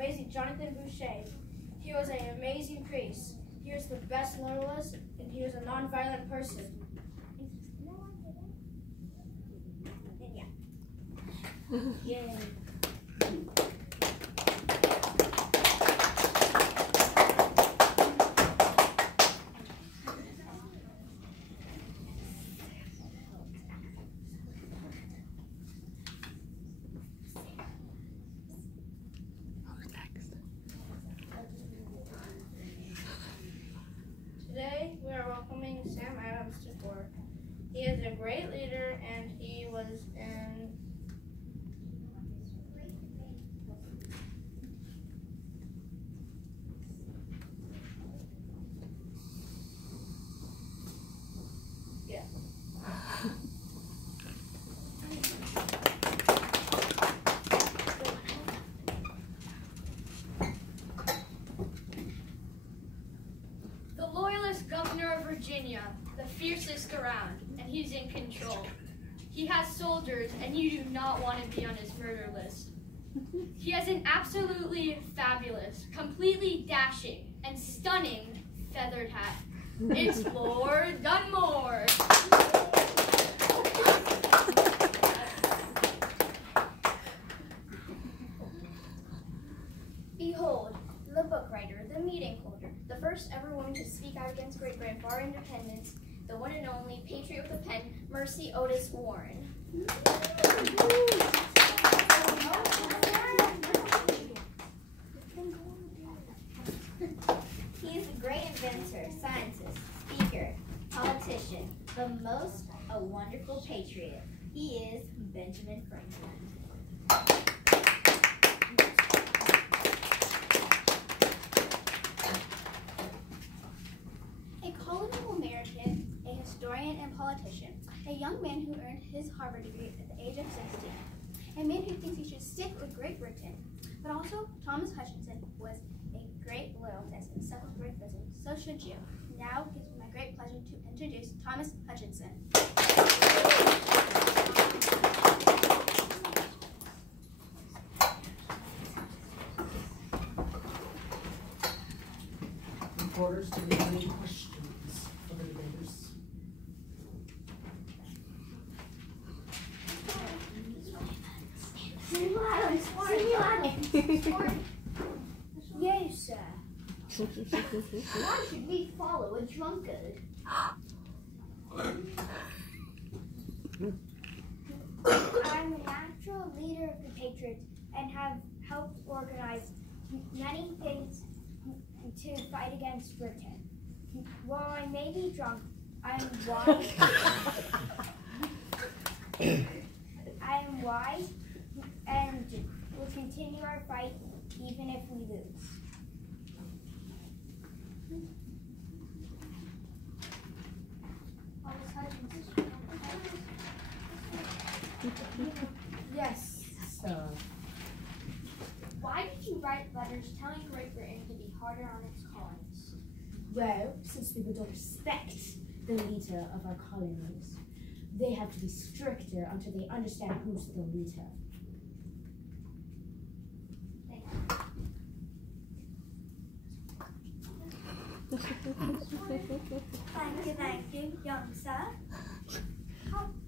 amazing Jonathan Boucher. He was an amazing priest. He was the best loyalist, and he was a non-violent person. Yay. Today, we are welcoming Sam Adams to court. He is a great leader, and he was in Governor of Virginia, the fiercest around, and he's in control. He has soldiers, and you do not want to be on his murder list. He has an absolutely fabulous, completely dashing, and stunning feathered hat. It's Lord Dunmore. Behold, the book writer, the meeting holder, the first ever woman to speak out against Great Britain for our independence, the one and only patriot with a pen, Mercy Otis Warren. He's a great inventor, scientist, speaker, politician, but most a wonderful patriot. He is Benjamin Franklin. And politician, a young man who earned his Harvard degree at the age of 16, a man who thinks he should stick with Great Britain. But also, Thomas Hutchinson was a great loyalist and stuck with Great Britain. So should you. Now it gives me my great pleasure to introduce Thomas Hutchinson. Reporters, do we have any questions for the debaters? Yes, sir. Why should we follow a drunkard? I'm a natural leader of the Patriots and have helped organize many things to fight against Britain. While I may be drunk, I am wise and will continue our fight even if we lose. Yes, sir. Why did you write letters telling Great Britain to be harder on its colonies? Well, since people don't respect the leader of our colonies, they have to be stricter until they understand who's the leader. Thank you, young sir.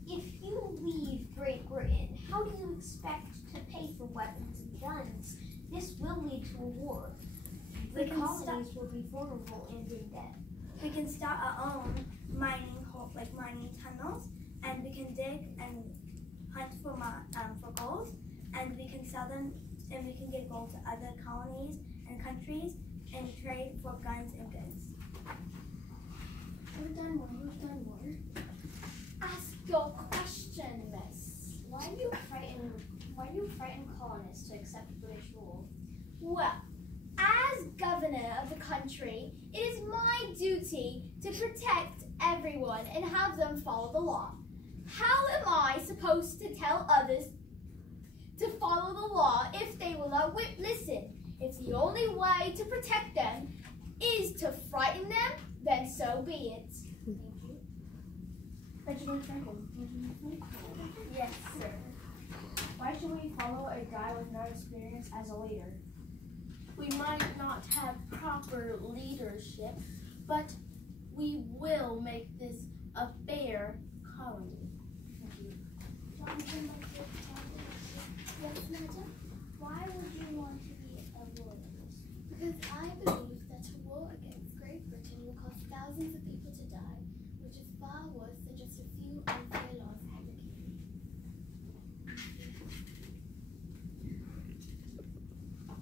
If you leave Great Britain, how do you expect to pay for weapons and guns? This will lead to a war. The colonies will be vulnerable and in debt. We can start our own mining tunnels, and we can dig and hunt for gold, and we can sell them, and we can give gold to other colonies and countries, and trade for guns and goods. Who's done more? Ask your question, miss. Why do you frighten colonists to accept British rule? Well, as governor of the country, it is my duty to protect everyone and have them follow the law. How am I supposed to tell others to follow the law if they will not listen? If the only way to protect them is to frighten them, then so be it. Thank you. Benjamin Franklin. Yes, sir. Why should we follow a guy with no experience as a leader? We might not have proper leadership, but we will make this a fair colony. Jonathan, yes, madam. Why would you want to be a royalist? Because I believe that a war against Great Britain will cause thousands of people to die, which is far worse than just a few unfair laws advocated.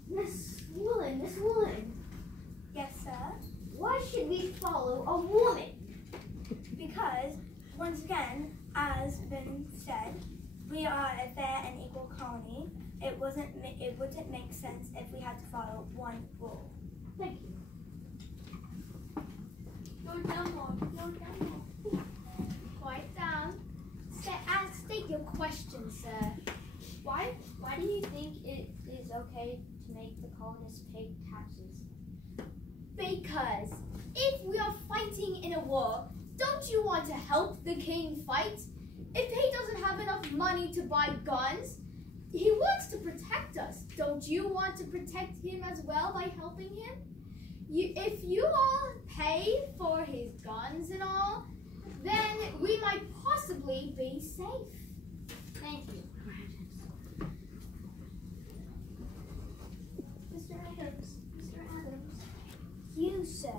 Miss Woolen. Yes, sir? Why should we follow a woman? Because, once again, as been said, we are a fair and equal colony. It wouldn't make sense if we had to follow one rule. Thank you. Go down more. Quiet down. State your question, sir. Why do you think it is okay to make the colonists pay taxes? Because if we are fighting in a war, don't you want to help the king fight? If he doesn't have enough money to buy guns, he wants to protect us. Don't you want to protect him as well by helping him? If you all pay for his guns and all, then we might possibly be safe. Thank you. Mr. Adams. You, sir.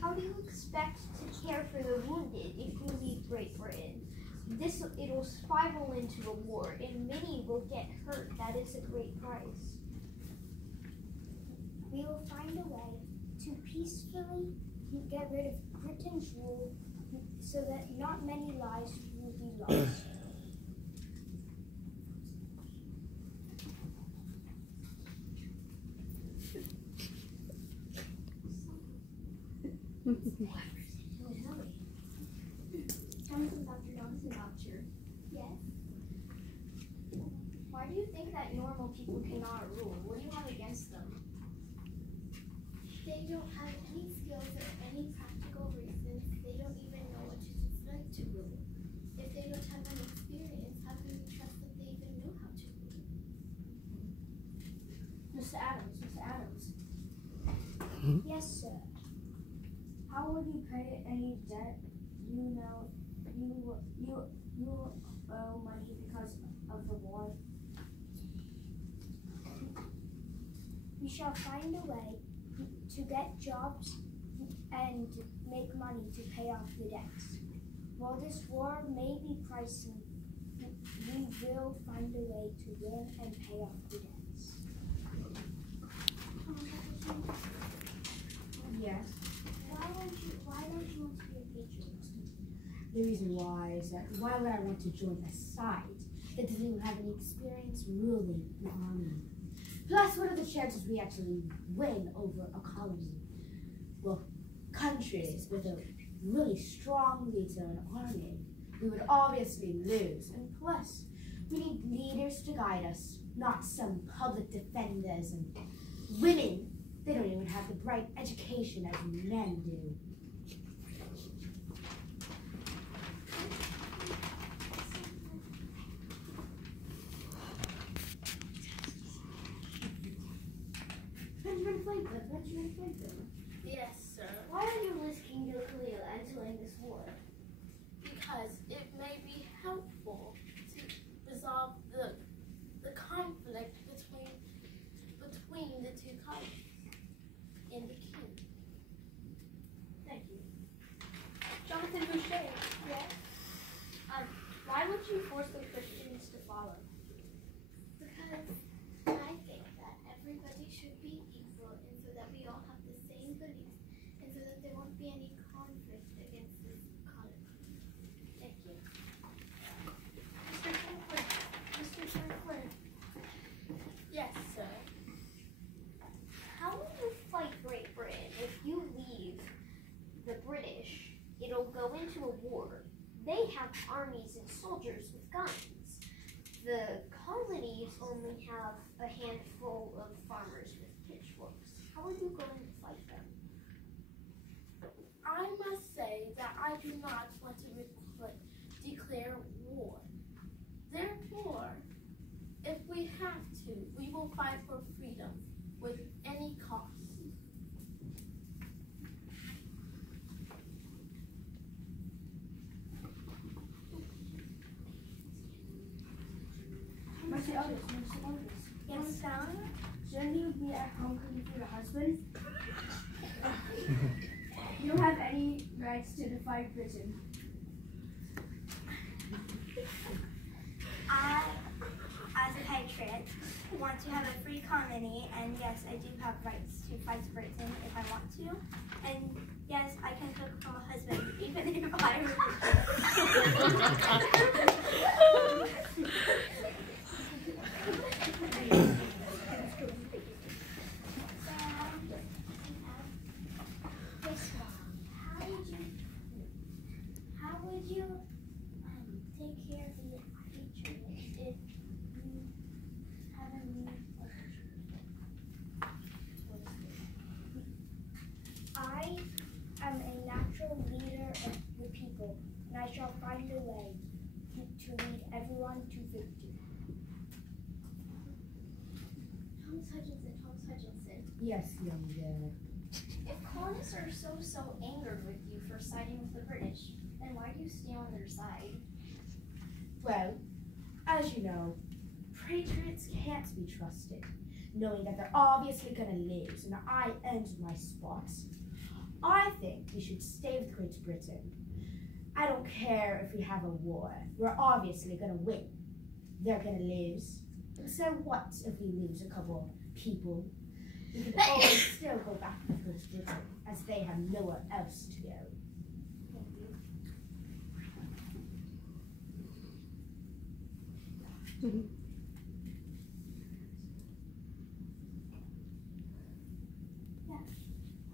How do you expect to care for the wounded if you leave Great Britain? It'll spiral into a war, and many will get hurt. That is a great price. We will find a way to peacefully get rid of Britain's rule so that not many lives will be lost. Dr. Johnson, Yes? why do you think that normal people cannot rule? What do you have against them? They don't have any skills or any practical reasons. They don't even know what it is like to rule. If they don't have any experience, how can we trust that they even know how to rule? Mr. Adams. Yes, sir. How would you pay any debt you know you owe money because of the war? We shall find a way to get jobs and make money to pay off the debts. While this war may be pricey, we will find a way to win and pay off the debts. Yes. Why don't you want to be a patriot? The reason why is that why would I want to join a side that doesn't even have any experience ruling an army? Plus, what are the chances we actually win over a colony? Well, countries with a really strong leader and army, we would obviously lose. And plus, we need leaders to guide us, not some public defenders and women. They don't even have the bright education as men do. Benjamin Franklin. Yes, sir. Why are you risking your career entering this war? Because it may be helpful to resolve the conflict between the two colonies and the king. Thank you. Jonathan Boucher. Yes? Why would you force the Christians to follow? Because I think that everybody should be equal, and so that we all have the same beliefs, and so that there won't be any conflict against this colony. Thank you. Mr. Franklin. Yes, sir. How will you fight Great Britain if you leave the British? It'll go into a war. They have armies and soldiers with guns. The colonies only have a handful of farmers with pitchforks. How are you going to fight them? I must say that I do not want to declare war. Therefore, if we have to, we will fight for freedom. down, shouldn't you be at home cooking for your husband? You don't have any rights to defy Britain. I, as a patriot, want to have a free colony, and yes, I do have rights to fight Britain if I want to. And yes, I can cook for my husband, even if I How would you take care of the patriots if you have a new I am a natural leader of the people, and I shall find a way to lead everyone to victory. Thomas Hutchinson. Yes, young girl. If colonists are so angered with you for siding with the British, then why do you stay on their side? Well, as you know, patriots can't be trusted, knowing that they're obviously gonna lose, and I earned my spot. I think we should stay with Great Britain. I don't care if we have a war. We're obviously gonna win. They're gonna lose. So what if we lose a couple people? We can always still go back to Great Britain, as they have nowhere else to go. Thank you.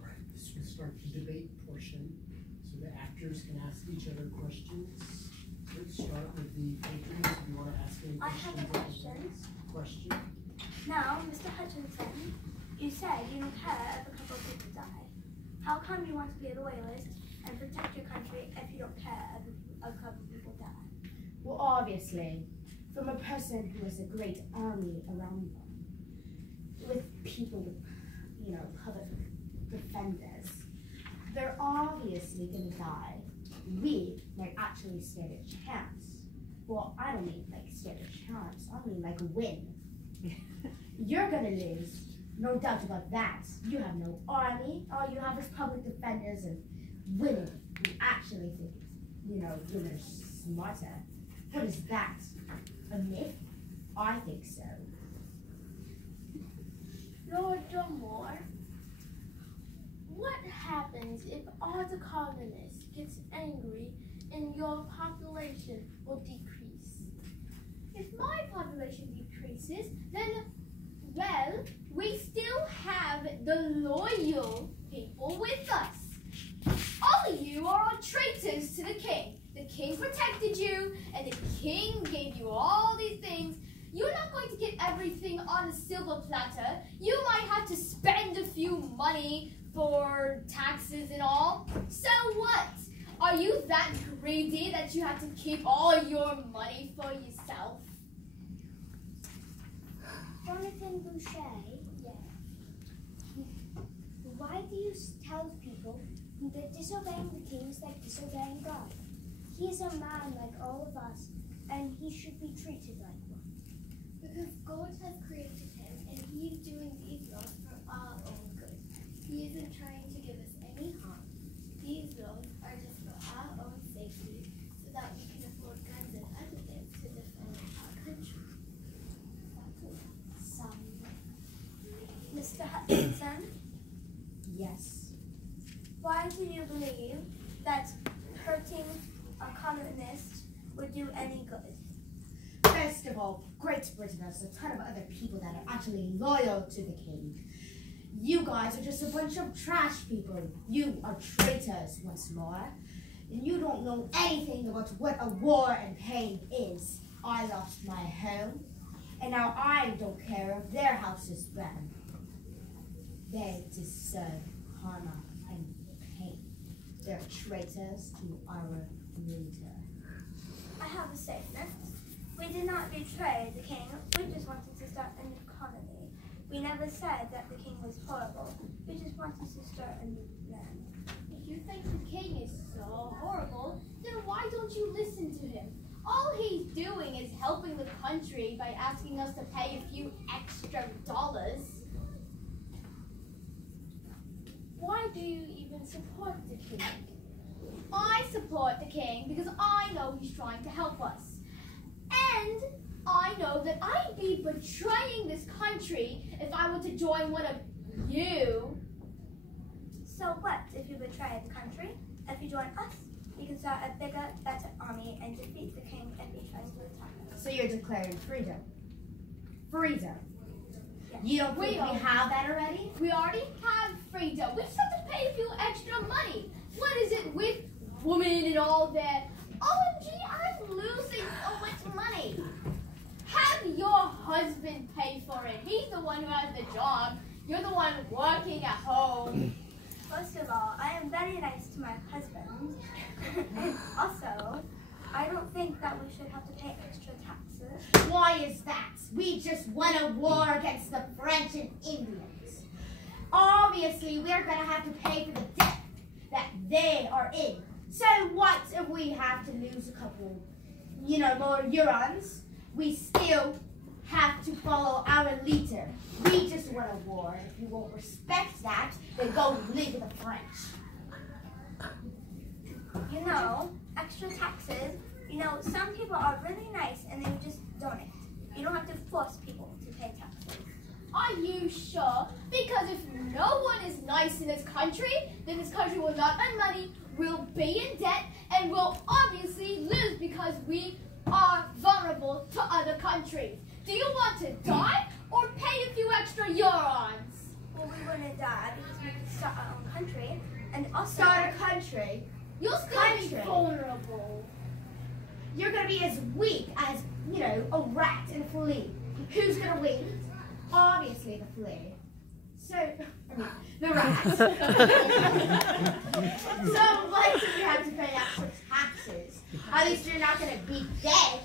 Alright, this will start the debate portion, so the actors can ask each other questions. Let's start with the patrons. If you want to ask any I have a questions. question. Question. Now, Mr. Hutchinson, you said you don't care if a couple of people die. How come you want to be a loyalist and protect your country if you don't care if a couple of people die? Well, obviously, from a person who has a great army around them, with people with, public defenders, they're obviously gonna die. We might actually stand a chance. Well, I don't mean like stand a chance, I mean like win. You're gonna lose, no doubt about that. You have no army, all you have is public defenders and winning. You actually think, you're smarter. What is that? A myth? I think so. Lord Dunmore, what happens if all the colonists gets angry and your population will decrease? If my population decreases, then, well, we still have the loyal people with us. All of you are all traitors to the king. The king protected you, and the king gave you all these things. You're not going to get everything on a silver platter. You might have to spend a few money for taxes and all. So what? Are you that greedy that you have to keep all your money for yourself? Jonathan Boucher, why do you tell people that disobeying the king is like disobeying God? He is a man like all of us, and he should be treated like one. Because God has created him, and he is doing these laws for our own good. He isn't trying to give us any harm. These laws are just for our own safety, so that we can afford guns and other things to defend our country. Mr. Hutchinson, Yes. why do you believe that hurting a colonist would do any good? First of all, Great Britain has a ton of other people that are actually loyal to the king. You guys are just a bunch of trash people. You are traitors, once more. And you don't know anything about what a war and pain is. I lost my home, and now I don't care if their house is burned. They deserve karma and pain. They're traitors to our leader. I have a statement. We did not betray the king. We just wanted to start a new colony. We never said that the king was horrible. We just wanted to start a new land. If you think the king is so horrible, then why don't you listen to him? All he's doing is helping the country by asking us to pay a few extra dollars. Why do you even support the king? I support the king because I know he's trying to help us. And I know that I'd be betraying this country if I were to join one of you. So what if you betray the country? If you join us, you can start a bigger, better army and defeat the king if he tries to attack us. So you're declaring freedom. Freedom. Yes. You don't think we have that already? We already have freedom. We just have to pay a few extra money. What is it with women and all that? OMG, I'm losing so much money. Have your husband pay for it. He's the one who has the job. You're the one working at home. First of all, I am very nice to my husband. And also, I don't think that we should have to pay extra taxes. Why is that? We just won a war against the French and Indians. Obviously, we're going to have to pay for the debt that they are in. So what if we have to lose a couple, more Hurons? We still have to follow our leader. We just won a war. If you won't respect that, then go live with the French. Extra taxes, some people are really nice and they would just donate. You don't have to force people to pay taxes. Are you sure? Because if no one is nice in this country, then this country will not earn money, will be in debt, and will obviously lose because we are vulnerable to other countries. Do you want to die or pay a few extra Hurons? Well, we wouldn't die because we could start our own country and also Start a country. You'll still be vulnerable. You're going to be as weak as, a rat in a flea. Who's going to win? Obviously the flea. The rat. So why do you have to pay extra taxes? At least you're not going to be dead.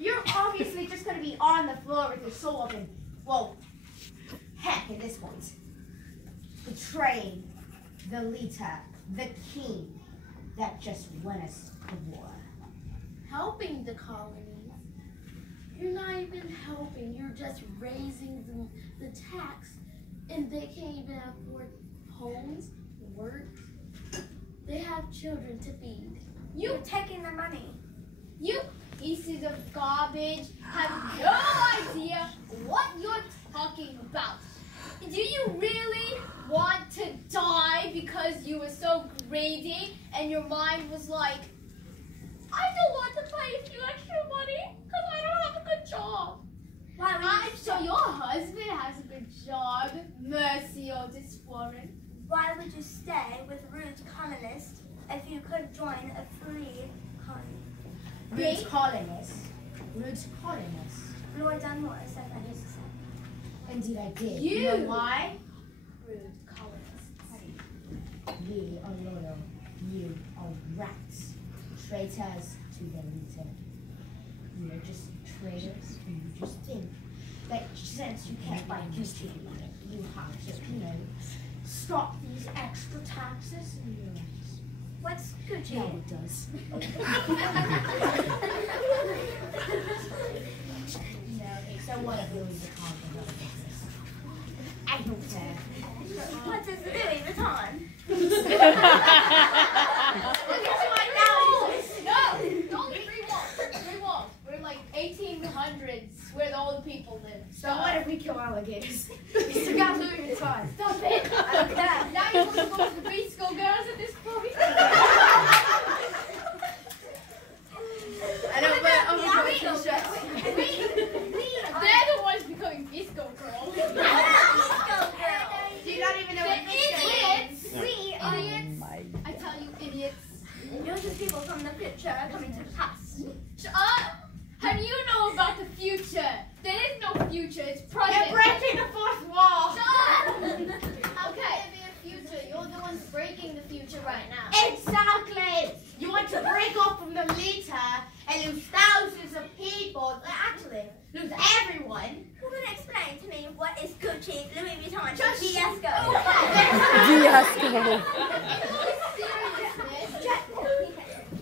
You're obviously just going to be on the floor with your sword and, heck, at this point, betraying the leader, the king that just won us the war. Helping the colonies. You're not even helping. You're just raising the tax, and they can't even afford homes, work. They have children to feed. you're taking the money. You pieces of garbage have no idea what you're talking about. Do you really want to die because you were so greedy and your mind was like, I don't want to pay a few extra money because I don't have a good job? I'm sure your husband has a good job. Mercy, oldest foreign. Why would you stay with rude colonists if you could join a free colony? Rude colonists. Rude colonists. Lord Dunmore said that he said. Indeed I did. You know why? Rude colonists. We are loyal. You are rats. Traitors to their leader. You are just traitors, and you just think that since you can't buy Gucci, you have to, stop these extra taxes and your rights. What's Gucci? Yeah, it does. So what if Louis Vuitton can run a business? I don't care. What is Louis Vuitton? Look at my nose! No, only three walls. We're like 1800s where the old people live. So what if we kill alligators? We still got Louis Vuitton. Stop it. Okay. Now you want to go to the beach school girls at this point? I don't want to t-shirts. They're the ones becoming disco girls. Do you not even know what Idiots! We Idiots! I tell you, idiots. You're just people from the future coming to the past. Shut up! How do you know about the future? There is no future, it's present. You're breaking the fourth wall. Shut up! How Okay. can it be a future? You're the ones breaking the future right now. Exactly. You want to break off from the leader and lose thousands of people. Actually, lose everyone. Who can explain to me what is Gucci, Louis Vuitton, Just Fiasco?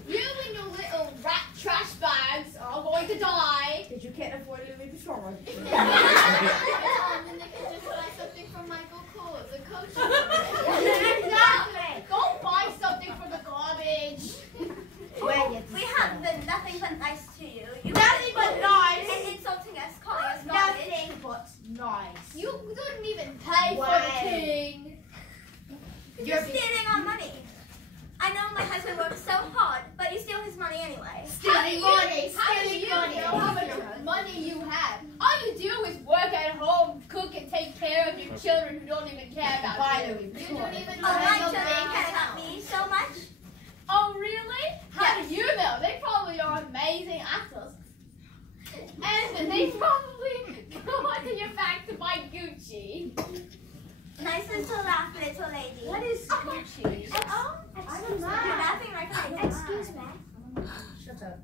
You and your little rat trash bags are We have been nothing but nice to you. Nothing but nice. And insulting us, calling us Nothing garbage. but nice. You didn't even pay for the king. You're stealing our money. I know my husband works so hard, but you steal his money anyway. Stealing money. How do you know how much money you have? All you do is work at home, cook, and take care of your children who don't even care about you. You don't even know Oh, my your children bank care about account. me so much. Oh, really? How do you know? They probably are amazing actors. And they probably go onto your back to buy Gucci. Nice little laugh, little lady. What is Gucci? You're laughing like a lady. Excuse me. Shut up.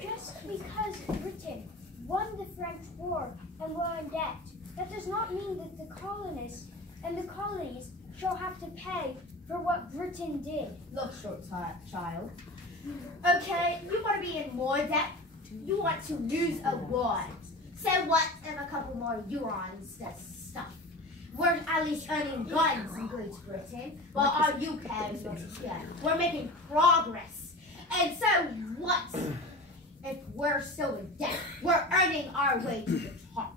Just because Britain won the French War and were in debt, that does not mean that the colonists and the colonies shall have to pay for what Britain did. Look, short child. Okay, you want to be in more debt? You want to lose a war. So what if a couple more Eurons does stuff? We're at least earning guns in Great Britain, while our UK is not yet. We're making progress. And so what if we're still in debt? We're earning our way to the top.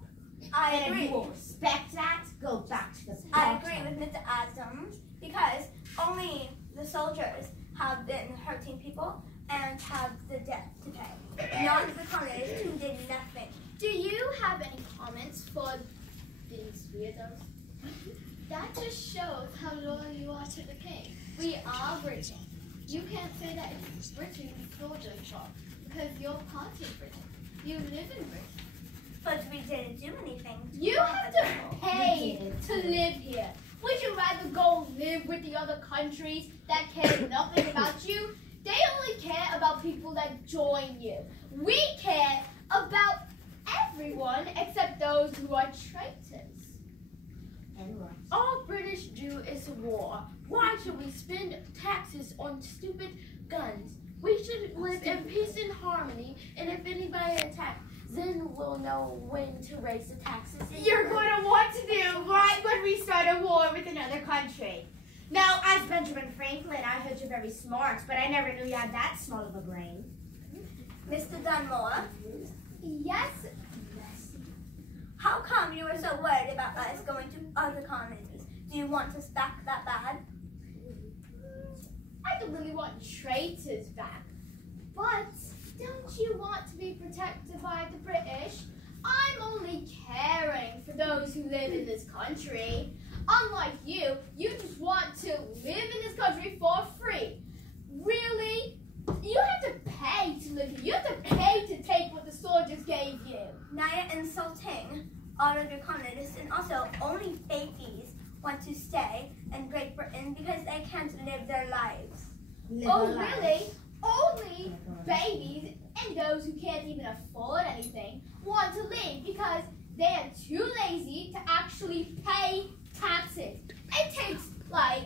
I And if agree. you will respect that, go back to the I bottom. agree with Mr. Adams because only the soldiers have been hurting people and have the debt to pay. Not the colonists who did nothing. Do you have any comments for these weirdos? That just shows how loyal you are to the king. We are Britain. You can't say that it's Britain's soldiers' fault because you're part of Britain. You live in Britain. But we didn't do anything. You have to pay to live here. Would you rather go live with the other countries that care nothing about you? They only care about people that join you. We care about everyone except those who are traitors. All British do is war. Why should we spend taxes on stupid guns? We should live in peace and harmony, and if anybody attacks, then we'll know when to raise the taxes. You're going to want to do right when we start a war with another country. Now, as Benjamin Franklin, I heard you're very smart, but I never knew you had that small of a brain. Mr. Dunmore, Yes, how come you were so worried about us going to other colonies? Do you want us back that bad? I don't really want traitors back. But don't you want to be protected by the British? I'm only caring for those who live in this country. Unlike you, you just want to live in this country for free. Really? You have to pay to live here. You have to pay to take what the soldiers gave you. Now you're insulting all of your colonists, and also only babies want to stay in Great Britain because they can't live their lives. Oh, really? Only babies and those who can't even afford anything want to leave because they are too lazy to actually pay taxes. It takes like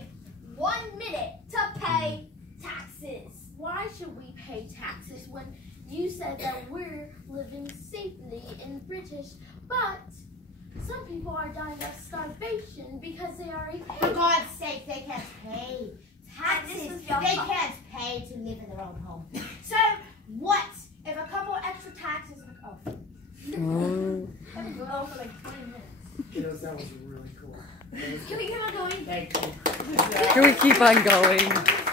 1 minute to pay taxes. Why should we pay taxes when you said that we're living safely in British, but some people are dying of starvation because they already paid? For God's sake, they can't pay taxes. And this is your They fault. can't pay to live in their own home. So what if a couple extra taxes? Oh, Let me go for like 20 minutes. Kiddos, that was really cool. Can we keep on going? Thank you. Can we keep on going?